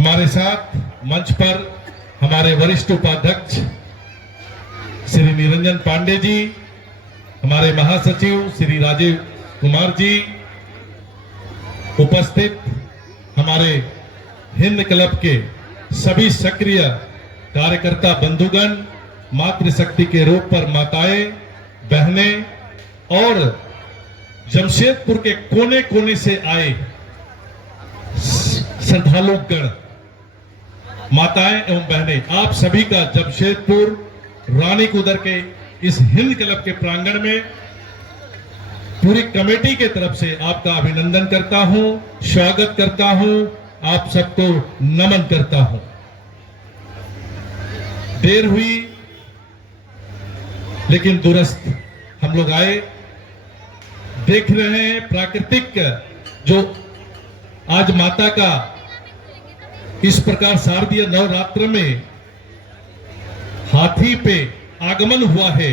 हमारे साथ मंच पर हमारे वरिष्ठ उपाध्यक्ष श्री निरंजन पांडे जी, हमारे महासचिव श्री राजीव कुमार जी, उपस्थित हमारे हिंद क्लब के सभी सक्रिय कार्यकर्ता बंधुगण, मातृशक्ति के रूप पर माताएं, बहनें और जमशेदपुर के कोने कोने से आए श्रद्धालुगण, माताएं एवं बहनें, आप सभी का जमशेदपुर रानी कुदर के इस हिंद क्लब के प्रांगण में पूरी कमेटी के तरफ से आपका अभिनंदन करता हूं, स्वागत करता हूं, आप सबको नमन करता हूं। देर हुई लेकिन दुरुस्त हम लोग आए। देख रहे हैं प्राकृतिक जो आज माता का इस प्रकार शारदीय नवरात्र में हाथी पे आगमन हुआ है,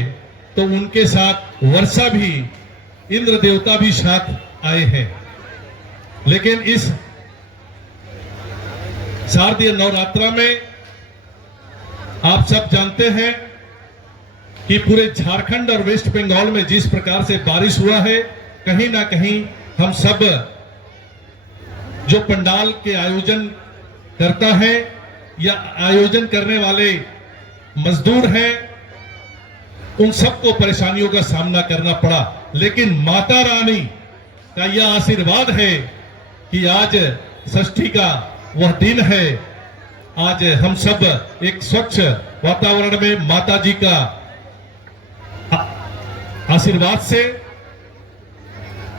तो उनके साथ वर्षा भी, इंद्र देवता भी साथ आए हैं। लेकिन इस शारदीय नवरात्र में आप सब जानते हैं कि पूरे झारखंड और वेस्ट बंगाल में जिस प्रकार से बारिश हुआ है, कहीं ना कहीं हम सब जो पंडाल के आयोजन करता है या आयोजन करने वाले मजदूर हैं, उन सबको परेशानियों का सामना करना पड़ा। लेकिन माता रानी का यह आशीर्वाद है कि आज षष्ठी का वह दिन है। आज हम सब एक स्वच्छ वातावरण में माता जी का आशीर्वाद से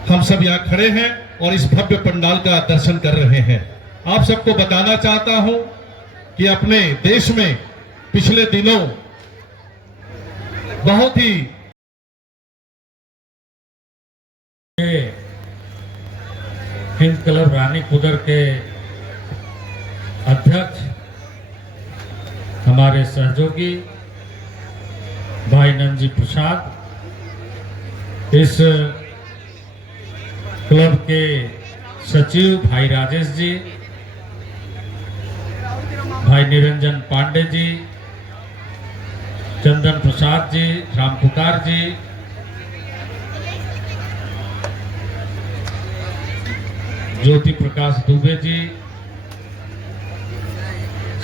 हम सब यहाँ खड़े हैं और इस भव्य पंडाल का दर्शन कर रहे हैं। आप सबको बताना चाहता हूं कि अपने देश में पिछले दिनों बहुत ही हिंद क्लब रानी कुदर के अध्यक्ष हमारे सहयोगी भाई नंजी प्रसाद, इस क्लब के सचिव भाई राजेश जी, भाई निरंजन पांडे जी, चंदन प्रसाद जी, राम पुकार जी, ज्योति प्रकाश दुबे जी,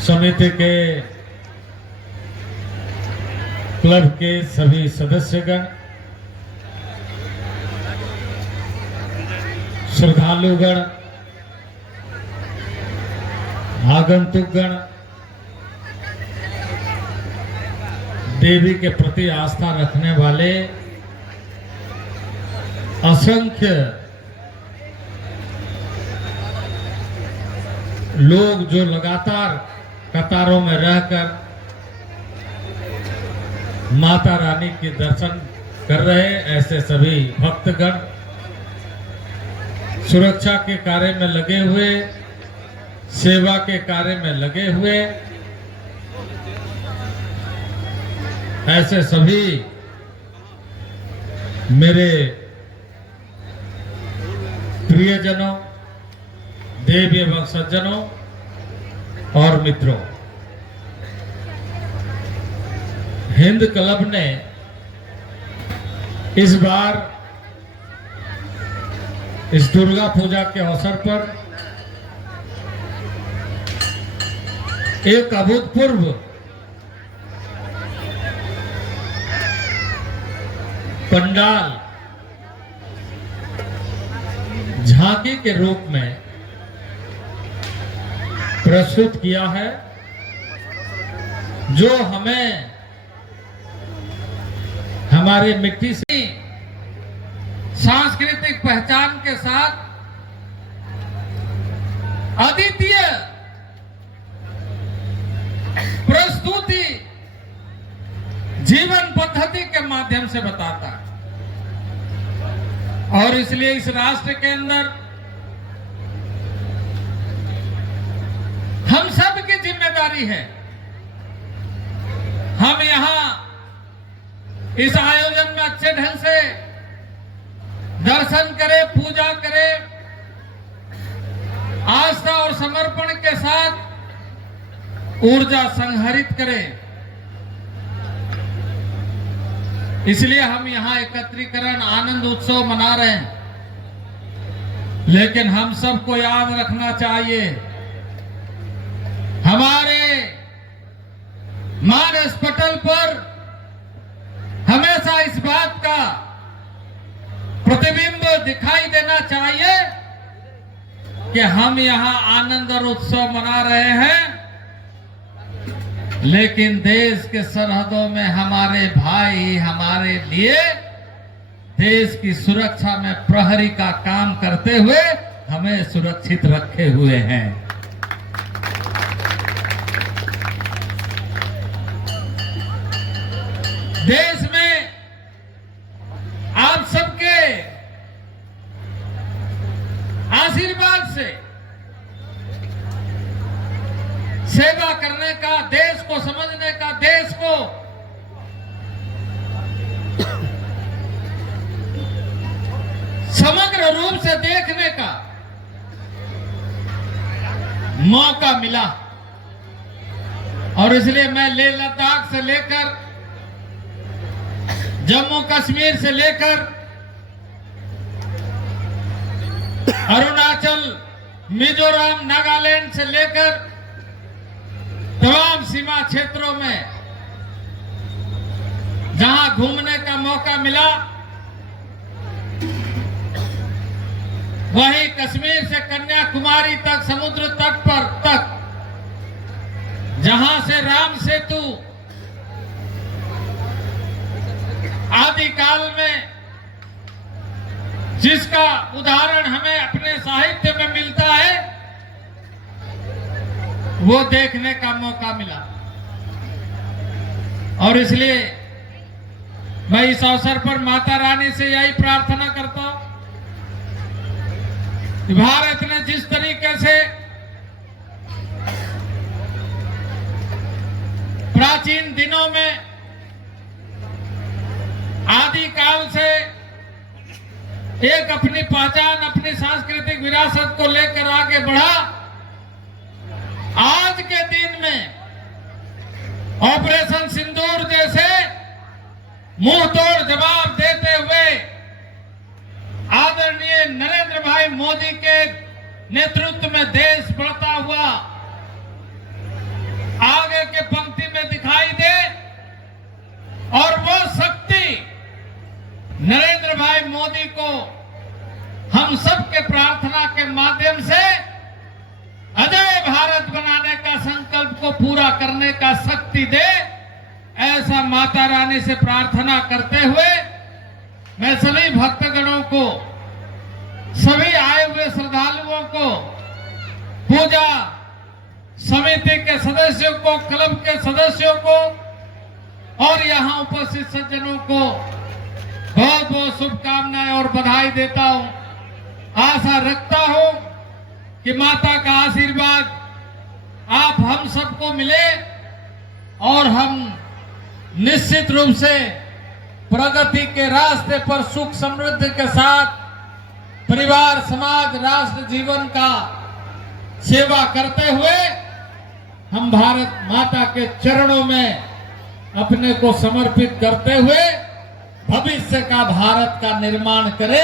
समिति के क्लब के सभी सदस्यगण, श्रद्धालुगण, आगंतुकगण, देवी के प्रति आस्था रखने वाले असंख्य लोग जो लगातार कतारों में रहकर माता रानी के दर्शन कर रहे, ऐसे सभी भक्तगण सुरक्षा के कार्य में लगे हुए, सेवा के कार्य में लगे हुए, ऐसे सभी मेरे प्रियजनों, देवी एवं सज्जनों और मित्रों, हिंद क्लब ने इस बार इस दुर्गा पूजा के अवसर पर एक अभूतपूर्व पंडाल झांकी के रूप में प्रस्तुत किया है, जो हमें हमारे मिट्टी से सांस्कृतिक पहचान के साथ अद्वितीय प्रस्तुति जीवन पद्धति के माध्यम से बताता है। और इसलिए इस राष्ट्र के अंदर हम सब की जिम्मेदारी है, हम यहां इस आयोजन में अच्छे ढंग से दर्शन करें, पूजा करें, आस्था और समर्पण के साथ ऊर्जा संहरित करे। इसलिए हम यहाँ एकत्रीकरण आनंद उत्सव मना रहे हैं। लेकिन हम सबको याद रखना चाहिए, हमारे मानस पटल पर हमेशा इस बात का प्रतिबिंब दिखाई देना चाहिए कि हम यहाँ आनंद और उत्सव मना रहे हैं, लेकिन देश के सरहदों में हमारे भाई हमारे लिए देश की सुरक्षा में प्रहरी का काम करते हुए हमें सुरक्षित रखे हुए हैं। देश में आप सबके आशीर्वाद से सेवा करने का, देश को समझने का, देश को समग्र रूप से देखने का मौका मिला। और इसलिए मैं लेह लद्दाख से लेकर जम्मू कश्मीर से लेकर अरुणाचल, मिजोरम, नागालैंड से लेकर तमाम सीमा क्षेत्रों में जहां घूमने का मौका मिला, वहीं कश्मीर से कन्याकुमारी तक, समुद्र तट पर तक, जहां से राम सेतु आदिकाल में जिसका उदाहरण हमें अपने साहित्य में मिलता है, वो देखने का मौका मिला। और इसलिए मैं इस अवसर पर माता रानी से यही प्रार्थना करता हूं कि भारत ने जिस तरीके से प्राचीन दिनों में आदिकाल से एक अपनी पहचान, अपनी सांस्कृतिक विरासत को लेकर आगे बढ़ा, आज के दिन में ऑपरेशन सिंदूर जैसे मुंह तोड़ जवाब देते हुए आदरणीय नरेंद्र भाई मोदी के नेतृत्व में देश बढ़ता हुआ आगे के पंक्ति में दिखाई दे, और वो शक्ति नरेंद्र भाई मोदी को हम सबके प्रार्थना के माध्यम से अजय भारत बनाने का संकल्प को पूरा करने का शक्ति दे, ऐसा माता रानी से प्रार्थना करते हुए मैं सभी भक्तगणों को, सभी आए हुए श्रद्धालुओं को, पूजा समिति के सदस्यों को, क्लब के सदस्यों को और यहाँ उपस्थित सज्जनों को बहुत बहुत शुभकामनाएं और बधाई देता हूं। आशा रखता हूं कि माता का आशीर्वाद आप हम सबको मिले और हम निश्चित रूप से प्रगति के रास्ते पर सुख समृद्धि के साथ परिवार, समाज, राष्ट्र जीवन का सेवा करते हुए हम भारत माता के चरणों में अपने को समर्पित करते हुए भविष्य का भारत का निर्माण करे।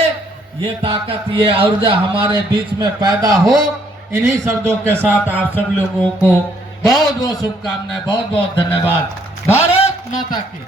ये ताकत, ये ऊर्जा हमारे बीच में पैदा हो। इन्हीं शब्दों के साथ आप सब लोगों को बहुत बहुत शुभकामनाएं, बहुत बहुत धन्यवाद। भारत माता की।